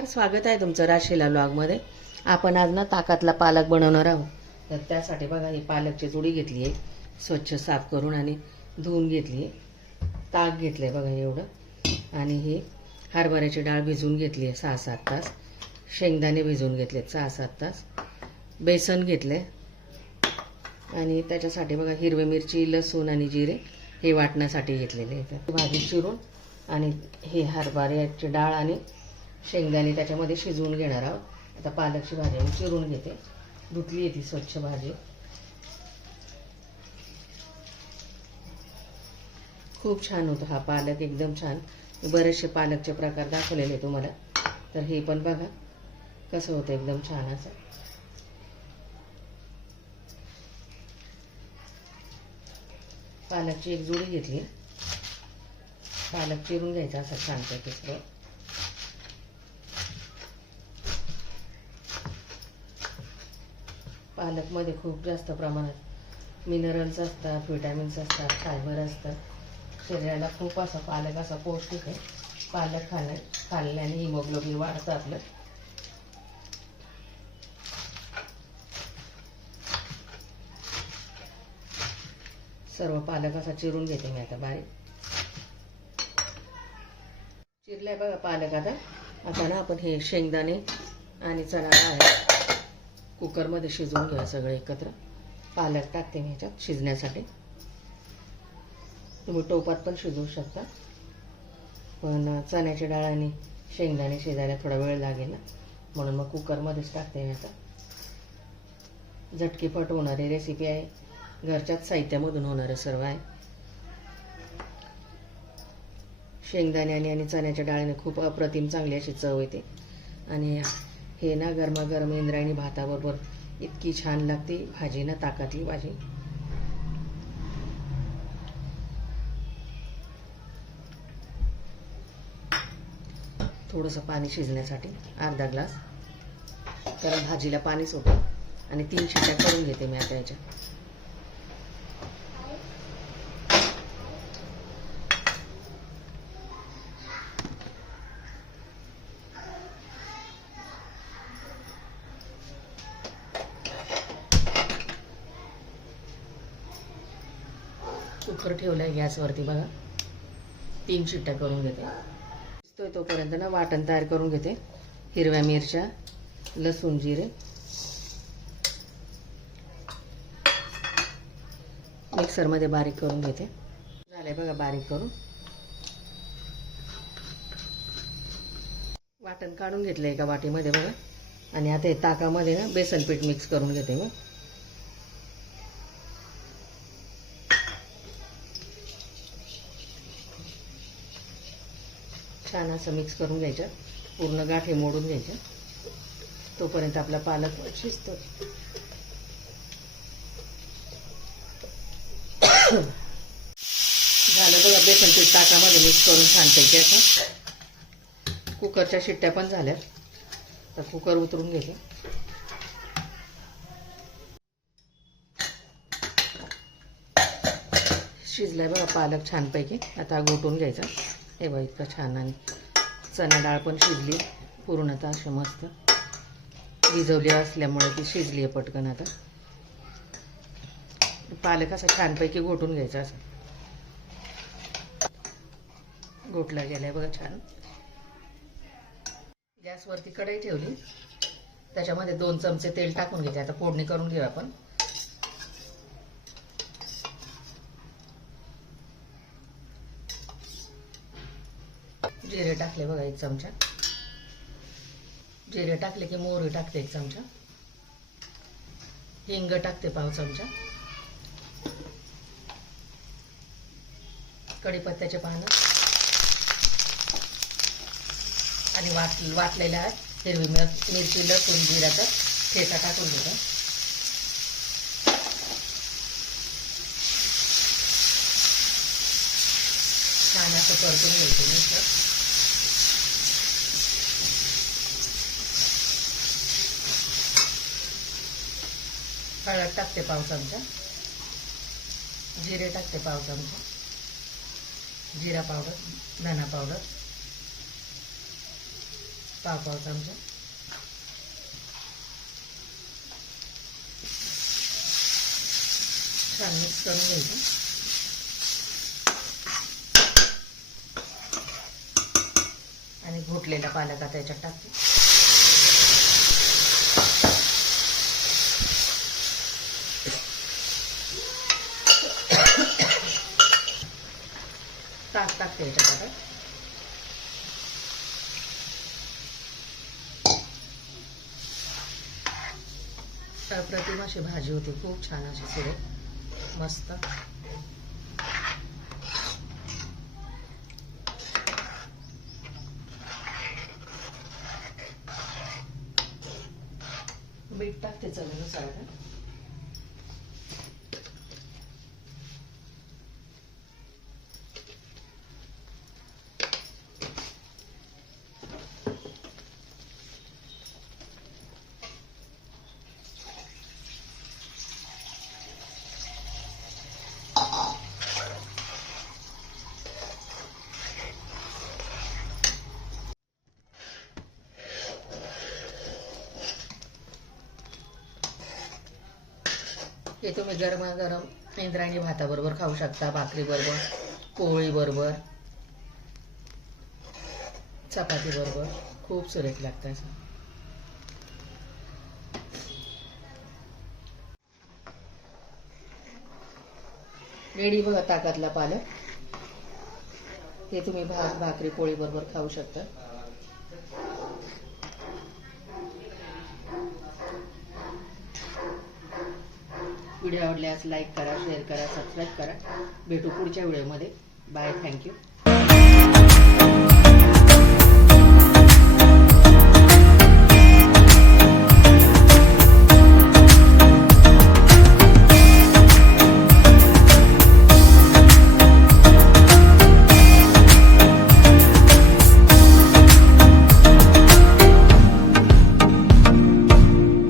नमस्कार, स्वागत आहे तुमचं राशीला व्लॉगमध्ये। आपण आज ना ताकातला पालक बनवणार आहोत। तर त्यासाठी बघा ही पालकची जुडी घेतली आहे, स्वच्छ साफ करून आणि धुवून घेतली आहे। ताक घेतलंय बघा एवढं, आणि हे हरभऱ्याची डाळ भिजवून घेतली आहे 6-7 तास, शेंगदाणे भिजवून घेतलेत 6-7 तास, बेसन घेतले, आणि त्याच्यासाठी बघा हिरवी मिरची, लसूण आणि जिरे हे वाटण्यासाठी घेतलेले आहेत। भाजी चिरून आणि हे हरभऱ्याची डाळ आणि शेंगदाणे त्याच्यामध्ये शिजवून घेणार आहोत। आता पालकची भाजी मी चिरून घेते, धुतली आहे ती स्वच्छ भाजी। खूप छान होतो हा पालक, एकदम छान। बरेचसे पालकचे प्रकार दाखवलेले तुम्हाला, तर हे पण बघा कसं होतं, एकदम छान असं। पालकची एक जुडी घेतली, पालक चिरून घ्यायचा असा छानपैकी सगळं। पालकमध्ये खूप जास्त प्रमाणात मिनरल्स असतात, विटॅमिन्स असतात, फायबर असतात, शरीराला खूप असा पालक असा पौष्टिक आहे। पालक खाल्ल्याने हिमोग्लोबिन वाढतं आपलं। सर्व पालक असा चिरून घेते मी आता बारीक। चिरलाय बघा पालक। आता ना आपण हे शेंगदाणे आणि चणा डाळ कुकरमध्ये शिजवून घ्या सगळे एकत्र। पालक टाकते मी ह्याच्यात शिजण्यासाठी, तुम्ही टोपात पण शिजवू शकता, पण चण्याची डाळ आणि शेंगदाणे शिजायला थोडा वेळ लागेल ना, म्हणून मग कुकरमध्येच टाकते मी आता। झटकीपट होणारी रेसिपी आहे, घरच्याच साहित्यामधून होणारं सर्व आहे। शेंगदाण्याने आणि चण्याच्या डाळीने खूप अप्रतिम चांगली अशी चव येते, आणि हे ना गरमागरम इंद्रायणी भाताबरोबर इतकी छान लागते भाजी ना, ताकातली भाजी। थोडंसं पाणी शिजण्यासाठी अर्धा ग्लास, कारण भाजीला पाणी सुटतं, आणि 3 शिट्ट्या करून घेते मी आता याच्या। कुकर ठेवलाय गॅसवरती बघा, 3 शिट्ट्या करून घेते। शिजतोय तोपर्यंत ना वाटण तयार करून घेते। हिरव्या मिरच्या, लसूण, जिरे मिक्सरमध्ये बारीक करून घेते। झालंय बघा बारीक करून, वाटण काढून घेतलं एका वाटीमध्ये बघा, आणि आता हे ताकामध्ये ना बेसन पीठ मिक्स करून घेते मी। छान असं मिक्स करून घ्यायचं, पूर्ण गाठी मोडून घ्यायच्या, तोपर्यंत आपला पालक शिजतो। झालं बघा बेसन पीठ ताकामध्ये मिक्स करून छानपैकी असं। कुकरच्या शिट्ट्या पण झाल्या, तर कुकर उतरून घेते। शिजलाय बघा पालक छानपैकी, आता घोटून घ्यायचा। हे बघा इतकं छान, आणि चणा डाळ पण शिजली पूर्णतः अशी मस्त, भिजवली असल्यामुळे ती शिजली आहे पटकन। आता पालक असा छानपैकी घोटून घ्यायचा, असं घोटला गेलाय बघा छान। गॅसवरती कढई ठेवली, त्याच्यामध्ये 2 चमचे तेल टाकून घ्यायचे। आता फोडणी करून घेऊ आपण। जिरे टाकले बघा 1 चमचा, जिरे टाकले की मोहरी टाकते 1 चमचा, हिंग टाकते पाव चमचा, कढीपत्त्याचे पानं, आणि वाटलेल्या हिरवी मिरची, लसूण, जिऱ्याचा ठेचा टाकून घेतो। छान असं परतून घ्यायचं मिश्रण। हळद टाकते पाव चमचा, जिरे टाकते पाव चमचा, जीरा पावडर, धना पावडर, पाव चमचा. छान मिक्स करून घ्यायचं. आणि घोटलेला पालक आता याच्यात टाकते. टाकते याच्यात आता. अप्रतिम अशी भाजी होती, खूप छान अशी सुरेख मस्त. मीठ टाकते चवीनुसार. हे तुम्ही गरमागरम इंद्रायणी भाताबरोबर खाऊ शकता, भाकरीबरोबर, पोळीबरोबर, चपातीबरोबर. खूप सुरेख लागतं असं. रेडी बघा ताकातला पालक. हे तुम्ही भात, भाकरी, पोळीबरोबर खाऊ शकता. व्हिडिओ आवडल्यास लाईक करा, शेअर करा, सबस्क्राईब करा. भेटू पुढच्या व्हिडिओमध्ये. बाय. थँक्यू.